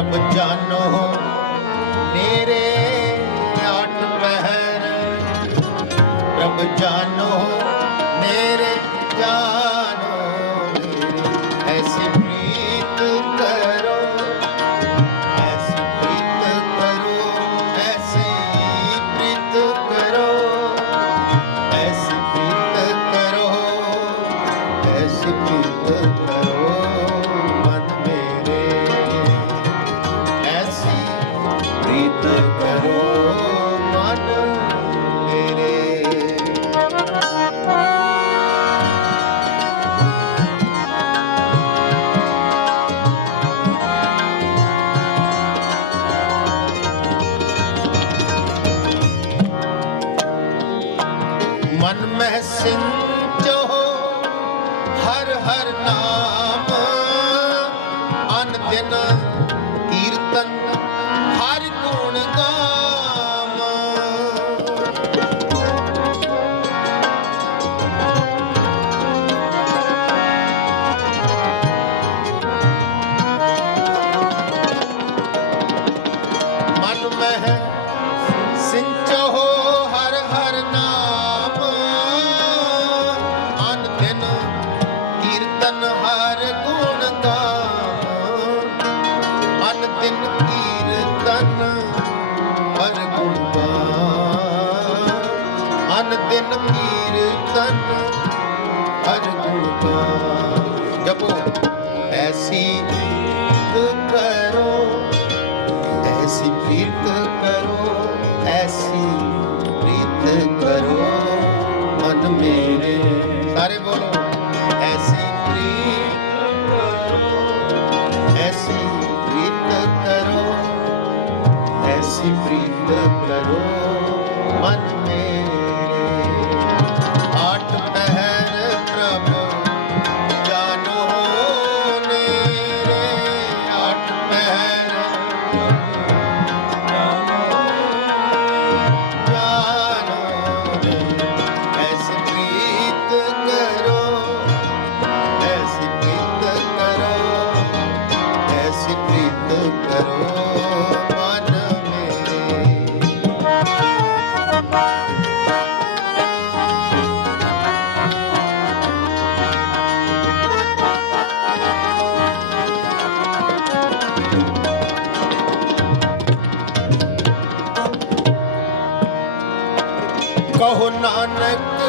ਰੱਬ ਜਾਨੋ ਮੇਰੇ ਆਠ ਪਹਿਰ। ਰੱਬ ਜਾਣ ਮਨ ਮਹਿ ਸਿੰਚੋ ਹਰ ਹਰ ਨਾਮ ਅਨ ਦਿਨ ਮਨ ਕੀਰਤਨ ਐਸੀ ਕਰੋ ਪ੍ਰੀਤ ਕਰੋ, ਐਸੀ ਪ੍ਰੀਤ ਕਰੋ। ਮਨ ਮੇਰੇ, ਸਾਰੇ ਬੋਲੋ, ਐਸੀ ਪ੍ਰੀਤ ਕਰੋ, ਐਸੀ ਪ੍ਰੀਤ ਕਰੋ, ਐਸੀ ਪ੍ਰੀਤ ਕਰੋ। ਮਨ ਮੇਰੇ नानक